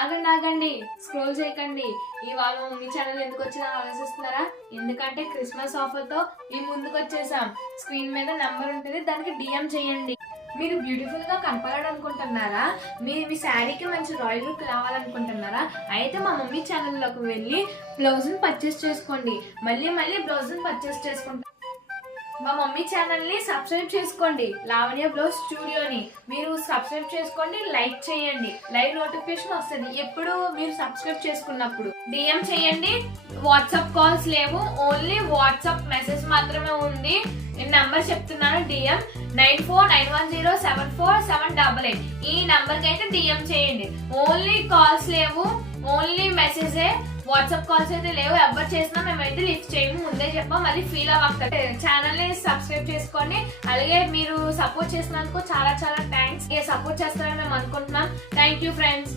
ఆగండి ఆగండి, స్క్రోల్ చేయకండి. ఇవాళ మమ్మీ ఛానల్ ఎందుకు వచ్చినా ఆలోచిస్తున్నారా? ఎందుకంటే క్రిస్మస్ ఆఫర్ తో మేము ముందుకు వచ్చేసాం. స్క్రీన్ మీద నెంబర్ ఉంటుంది, దానికి డిఎం చేయండి. మీరు బ్యూటిఫుల్ గా కనపడాలనుకుంటున్నారా? మీ శారీకి మంచి రాయల్ లుక్ రావాలనుకుంటున్నారా? అయితే మా మమ్మీ ఛానల్లోకి వెళ్ళి బ్లౌజ్ ని పర్చేస్ చేసుకోండి. మళ్ళీ బ్లౌజ్ ని పర్చేస్ చేసుకుంటారు. మా మమ్మీ ఛానల్ ని సబ్స్క్రైబ్ చేసుకోండి, లావణ్య బ్లౌజ్ స్టూడియోని. మీరు సబ్స్క్రైబ్ చేసుకోండి, లైక్ చేయండి, లైవ్ నోటిఫికేషన్ వస్తుంది ఎప్పుడు మీరు సబ్స్క్రైబ్ చేసుకున్నప్పుడు. డిఎం చేయండి. వాట్సాప్ కాల్స్ లేవు, ఓన్లీ వాట్సాప్ మెసేజ్ మాత్రమే ఉంది. నేను నంబర్ చెప్తున్నాను, డిఎం 9491074788. ఈ నంబర్ కి అయితే డిఎం చేయండి. ఓన్లీ కాల్స్ లేవు, ఓన్లీ మెసేజే. వాట్సాప్ కాల్స్ అయితే లేవు. ఎవరు చేసినా మేమైతే లిఫ్ట్ చేయము, ముందే చెప్పాం. మళ్ళీ ఫీల్ అవ్వక్కర్లేదు. ఛానల్ ని సబ్స్క్రైబ్ చేసుకోండి. అలాగే మీరు సపోర్ట్ చేసినందుకు చాలా థ్యాంక్స్. సపోర్ట్ చేస్తారని మేము అనుకుంటున్నాం. Thank you friends.